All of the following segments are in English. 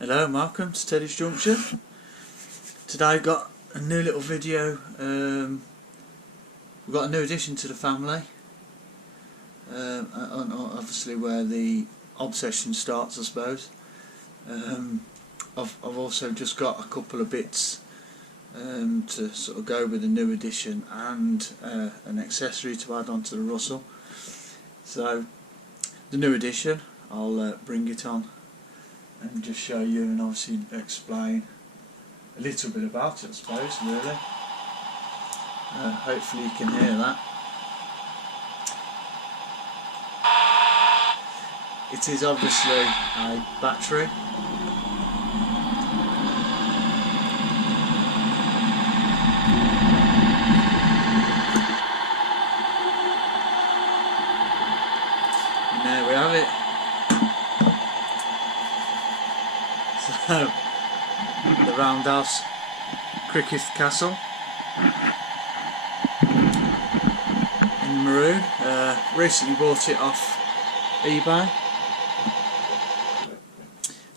Hello and welcome to Teddy's Junction. Today I've got a new little video. We've got a new addition to the family, and obviously where the obsession starts, I suppose. I've also just got a couple of bits to sort of go with the new addition and an accessory to add onto the Russell. So the new addition, I'll bring it on and just show you and obviously explain a little bit about it, I suppose, really. Hopefully you can hear that. It is obviously a battery. And there we have it. So, the Roundhouse Criccieth Castle in maroon. Recently bought it off eBay.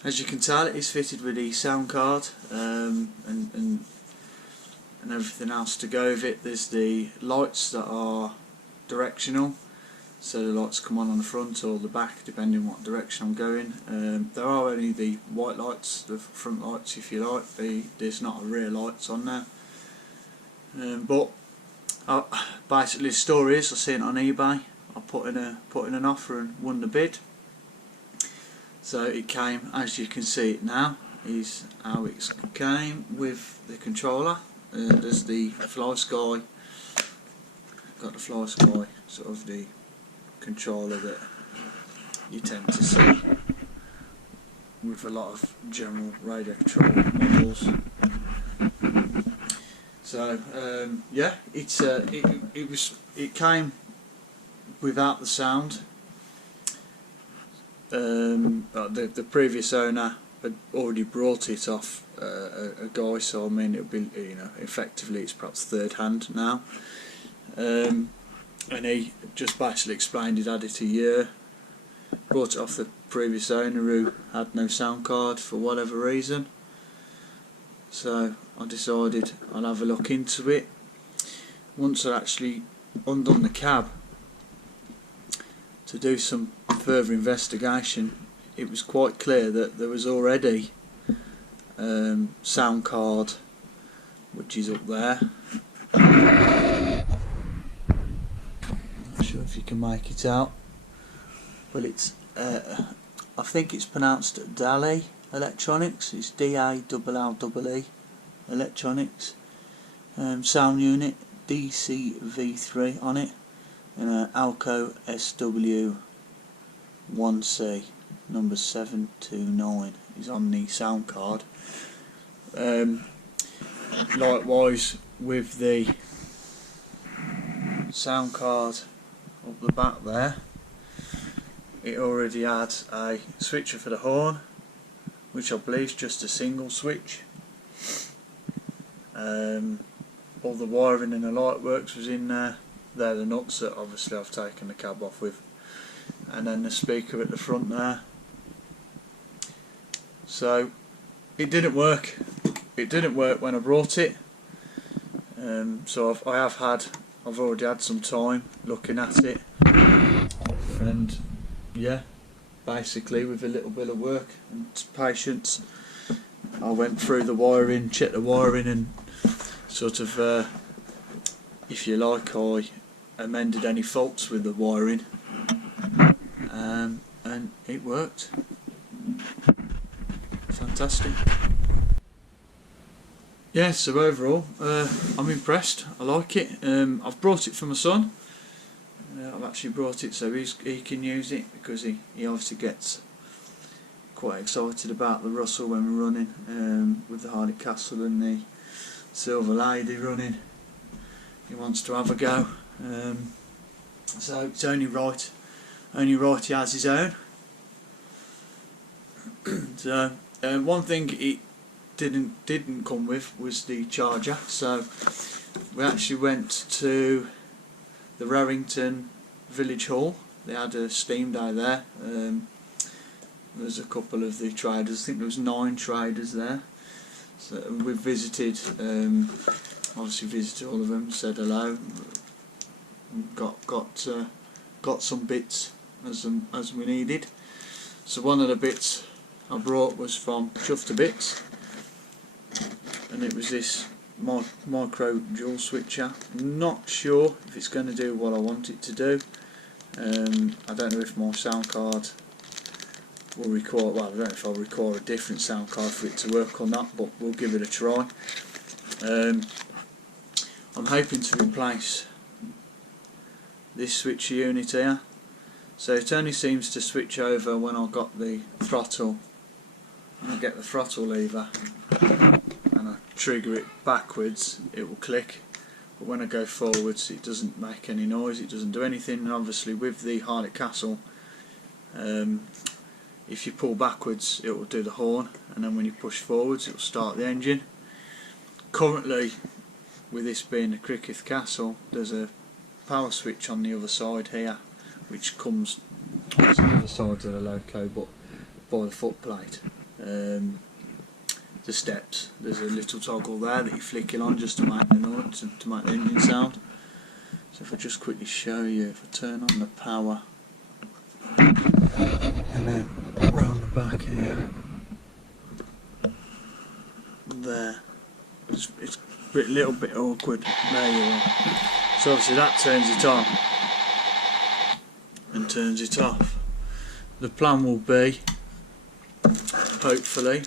As you can tell, it is fitted with the sound card and everything else to go with it. There's the lights that are directional, so the lights come on the front or the back depending what direction I'm going. There are only the white lights, the front lights if you like. There's not a rear lights on there. But basically the story is I seen it on eBay. I put in an offer and won the bid. So it came, as you can see it now, is how it came with the controller. There's the Fly Sky, got the Fly Sky, sort of the controller that you tend to see with a lot of general radio control models. So yeah, it came without the sound. The previous owner had already brought it off a guy, so I mean it'll be, you know, effectively it's perhaps third hand now. And he just basically explained he'd had it a year, brought it off the previous owner who had no sound card for whatever reason. So I decided I'll have a look into it. Once I actually undone the cab to do some further investigation, it was quite clear that there was already sound card, which is up there. Not sure if you can make it out, but it's I think it's pronounced Dali Electronics. It's D-A-L-L-E Electronics. Sound unit DCV3 on it, and Alco SW1C number 729 is on the sound card. Likewise with the sound card up the back there, it already had a switcher for the horn, which I believe is just a single switch. All the wiring and the light works was in there. They're the nuts that obviously I've taken the cab off with, and then the speaker at the front there. So it didn't work. It didn't work when I brought it. So I've already had some time looking at it, and yeah, basically with a little bit of work and patience, I went through the wiring, checked the wiring, and sort of, if you like, I amended any faults with the wiring, and it worked. Fantastic. Yeah, so overall I'm impressed. I like it. I've brought it for my son. I've actually brought it so he can use it, because he obviously gets quite excited about the Russell when we're running, with the Harley Castle and the Silver Lady running. He wants to have a go, so it's only right he has his own. So one thing it didn't come with was the charger, so we actually went to the Rowington Village Hall. They had a Steam day there, there's a couple of the traders. I think there was 9 traders there. So we've visited, obviously visited all of them, said hello, got some bits as we needed. So one of the bits I brought was from Shunter Bits, and it was this micro dual switcher. I'm not sure if it's going to do what I want it to do. I don't know if my sound card will require, well, I don't know if I'll require a different sound card for it to work on that, but we'll give it a try. I'm hoping to replace this switcher unit here. So it only seems to switch over when I've got the throttle, and I get the throttle lever and I trigger it backwards, it will click. But when I go forwards it doesn't make any noise, it doesn't do anything. And obviously with the Cosmetic Castle, if you pull backwards it will do the horn, and then when you push forwards it will start the engine. Currently, with this being the Criccieth Castle, there's a power switch on the other side here, which comes on the other side of the Loco, but by the footplate. The steps, there's a little toggle there that you flick it on just to make the noise, to make the engine sound. So if I just quickly show you, if I turn on the power and then round the back here, there, it's a little bit awkward. There you are. So obviously that turns it on and turns it off. The plan will be, hopefully,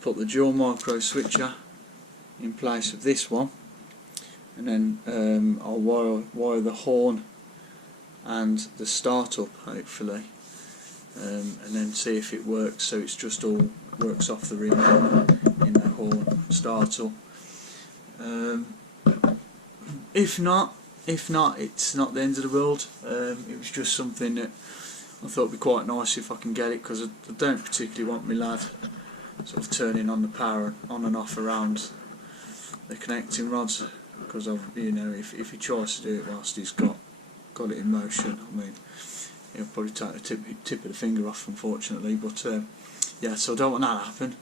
put the dual micro switcher in place of this one, and then I'll wire the horn and the startup, hopefully, and then see if it works. So it's just all works off the remote in the horn startup. If not, it's not the end of the world. It was just something that I thought would be quite nice if I can get it, because I don't particularly want my lad sort of turning on the power on and off around the connecting rods, because you know, if he tries to do it whilst he's got it in motion, I mean, he'll probably take the tip of the finger off, unfortunately. But yeah, so I don't want that to happen.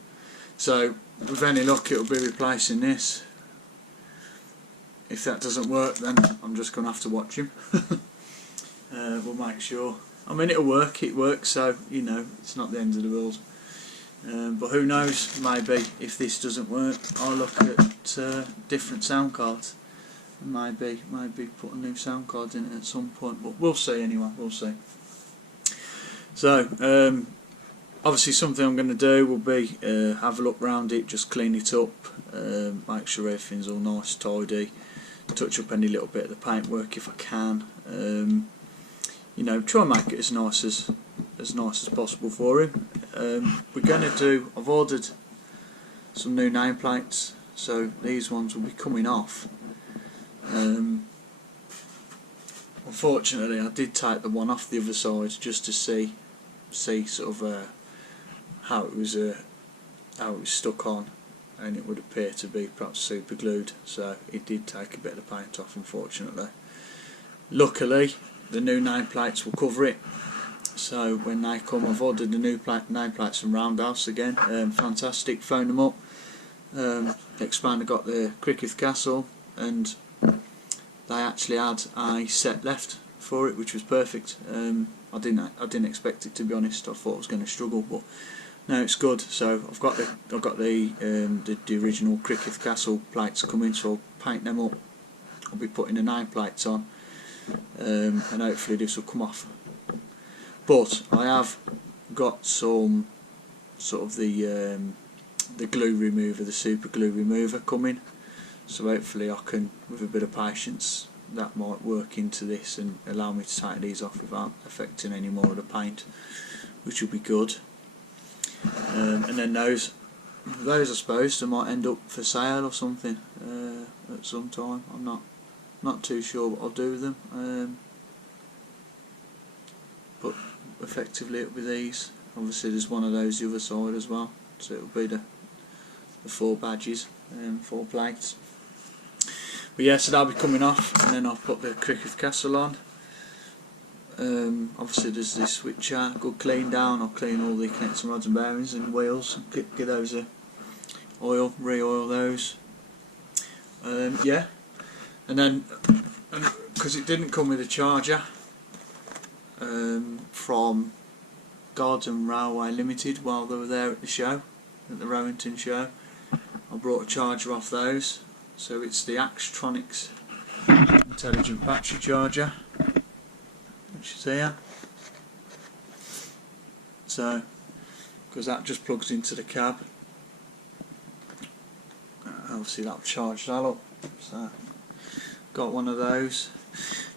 So with any luck it'll be replacing this. If that doesn't work, then I'm just going to have to watch him. We'll make sure. I mean, it'll work, it works, so you know, it's not the end of the world. But who knows, maybe if this doesn't work I'll look at different sound cards, and maybe put a new sound card in it at some point, but we'll see anyway, we'll see. So obviously something I'm going to do will be have a look round it, just clean it up, make sure everything's all nice, tidy, touch up any little bit of the paintwork if I can, you know, try and make it as nice as possible for him. We're going to do, I've ordered some new nameplates, so these ones will be coming off. Unfortunately I did take the one off the other side just to see sort of how it was stuck on, and it would appear to be perhaps super glued, so it did take a bit of the paint off, unfortunately. Luckily the new nameplates will cover it, so when they come, I've ordered the new nameplates from Roundhouse again, fantastic. Phoned them up, explained I got the Criccieth Castle, and they actually had a set left for it, which was perfect. I didn't expect it, to be honest. I thought I was going to struggle, but no, it's good. So I've got the original Criccieth Castle plates coming, so I'll paint them up. I'll be putting the nameplates on, and hopefully this will come off. But I have got some sort of the glue remover, the super glue remover coming, so hopefully I can, with a bit of patience, that might work into this and allow me to take these off without affecting any more of the paint, which will be good. And then those I suppose they might end up for sale or something at some time. I'm not too sure what I'll do with them, but effectively it'll be these. Obviously there's one of those the other side as well, so it'll be the 4 badges, 4 plates. But yeah, so that'll be coming off, and then I'll put the Criccieth Castle on. Obviously there's this switcher, good clean down. I'll clean all the connecting rods and bearings and wheels, give those a oil, re-oil those. Yeah, and then because it didn't come with a charger from Garden Railway Limited while they were there at the show, at the Rowington show, I brought a charger off those. So it's the Axtronics intelligent battery charger, which is here. So, because that just plugs into the cab, obviously that'll charge that up. So, got one of those.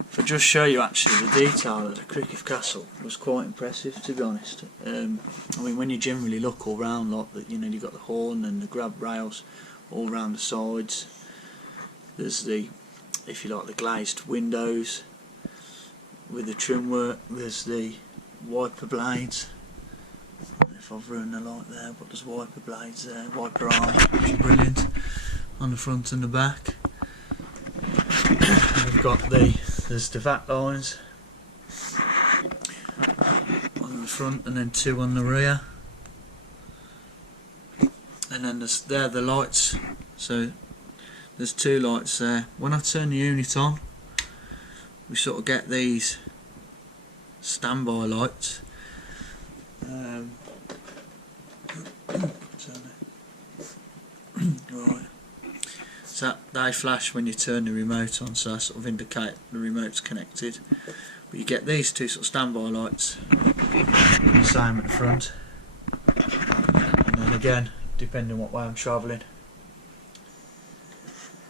If I just show you actually the detail of the Criccieth Castle, was quite impressive, to be honest. I mean, when you generally look all round, like that, you know, you've got the horn and the grab rails all round the sides. There's the, if you like, the glazed windows with the trim work. There's the wiper blades. I don't know if I've ruined the light there, but there's wiper blades there, wiper arms, which are brilliant, on the front and the back. We've got there's the VAT lines on the front and then two on the rear. And then there the lights, so there's two lights there. When I turn the unit on, we sort of get these standby lights. Right. So they flash when you turn the remote on, so they sort of indicate the remote's connected. But you get these two sort of standby lights, the same at the front. And then again, depending on what way I'm travelling.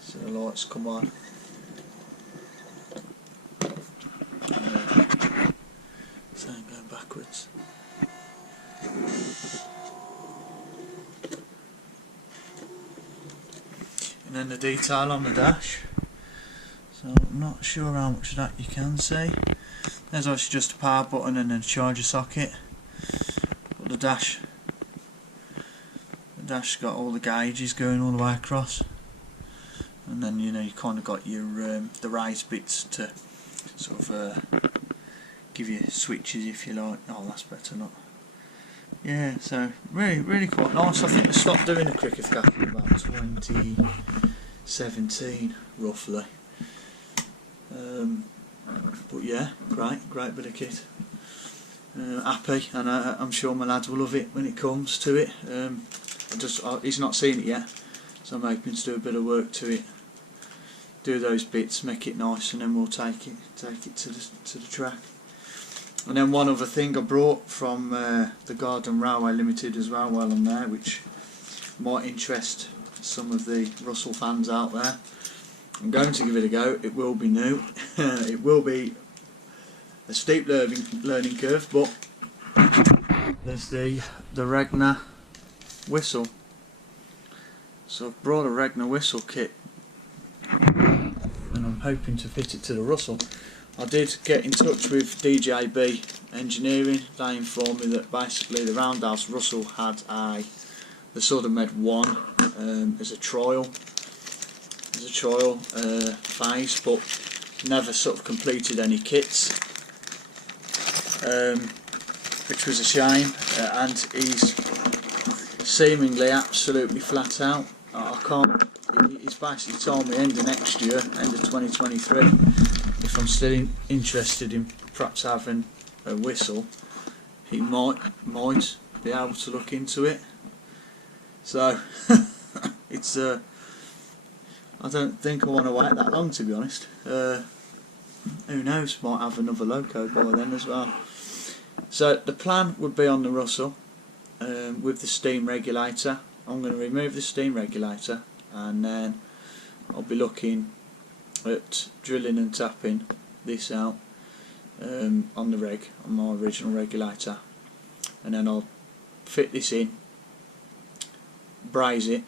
So the lights come on. So I'm going backwards. And then the detail on the dash. So I'm not sure how much of that you can see. There's actually just a power button and then a charger socket. But the dash's got all the gauges going all the way across. And then, you know, you kind of got your the raised bits to sort of give you switches if you like. Oh, that's better, not. Yeah, so really quite nice. I think they stopped doing the Criccieth Castle about 2017 roughly. But yeah, great bit of kit. Happy, and I'm sure my lads will love it when it comes to it. He's not seen it yet, so I'm hoping to do a bit of work to it, do those bits, make it nice, and then we'll take it to the track. And then one other thing I brought from the Garden Railway Limited as well while I'm there, which might interest some of the Russell fans out there. I'm going to give it a go. It will be new. It will be a steep learning curve, but there's the Regner whistle. So I've brought a Regner whistle kit, and I'm hoping to fit it to the Russell. I did get in touch with DJB Engineering. They informed me that basically the Roundhouse Russell had the Southern Med 1 as a trial phase, but never sort of completed any kits, which was a shame. And he's seemingly absolutely flat out. I can't. He's basically told me end of next year, end of 2023. If I'm still interested in perhaps having a whistle, he might be able to look into it. So it's I don't think I want to wait that long, to be honest. Who knows, might have another Loco by then as well. So the plan would be on the Russell with the steam regulator. I'm going to remove the steam regulator, and then I'll be looking at drilling and tapping this out on the on my original regulator, and then I'll fit this in, braze it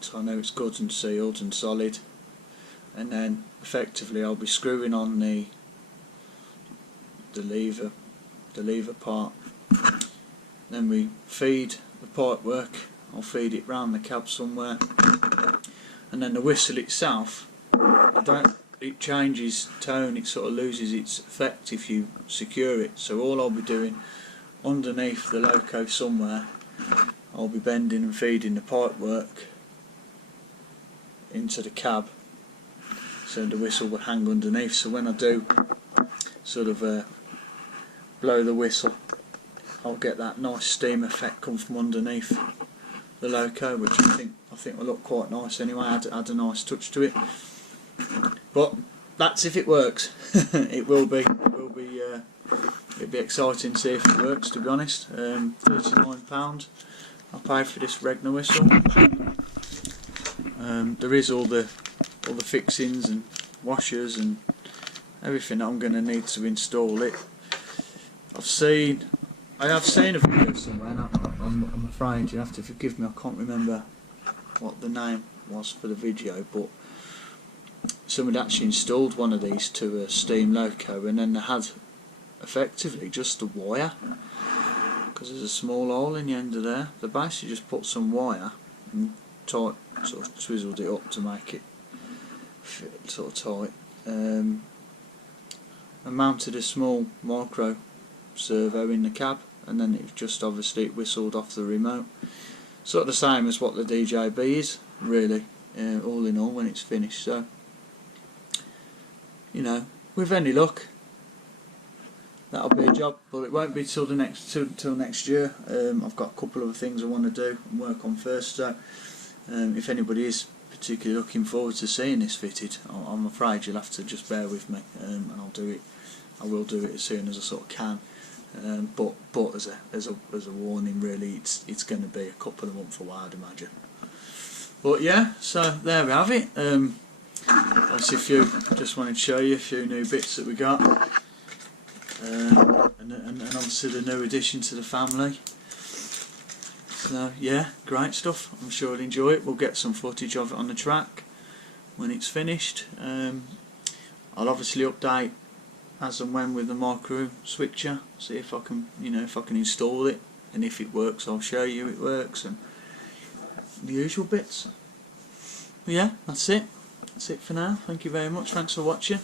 so I know it's good and sealed and solid, and then effectively I'll be screwing on the lever part. Then we feed the pipe work. I'll feed it round the cab somewhere, and then the whistle itself, I it changes tone, it sort of loses its effect if you secure it. So all I'll be doing underneath the Loco somewhere, I'll be bending and feeding the pipe work into the cab, so the whistle will hang underneath, so when I do sort of blow the whistle, I'll get that nice steam effect come from underneath the Loco, which I think will look quite nice anyway. Add a nice touch to it. But that's if it works. It'll be exciting to see if it works, to be honest. £39 I paid for this Regner whistle. There is all the fixings and washers and everything that I'm going to need to install it. I have seen a video somewhere, and I'm afraid you have to forgive me, I can't remember what the name was for the video, but someone had actually installed one of these to a steam Loco, and then they had effectively just a wire, because there's a small hole in the end of there. They basically just put some wire and sort of twizzled it up to make it fit sort of tight, and mounted a small micro servo in the cab, and then it just obviously whistled off the remote. Sort of the same as what the DJB is, really, all in all, when it's finished. So, you know, with any luck, that'll be a job, but it won't be till next year. I've got a couple of things I want to do and work on first. So, if anybody is particularly looking forward to seeing this fitted, I'm afraid you'll have to just bear with me, and I'll do it. I will do it as soon as I sort of can. But as a warning, really, it's going to be a couple of months away, I'd imagine. But yeah, so there we have it. Obviously, just wanted to show you a few new bits that we got, and obviously the new addition to the family. So yeah, great stuff. I'm sure you'll enjoy it. We'll get some footage of it on the track when it's finished. I'll obviously update as and when with the micro switcher, see if I can, if I can install it, and if it works I'll show you it works, and the usual bits. But yeah, that's it for now. Thank you very much, thanks for watching.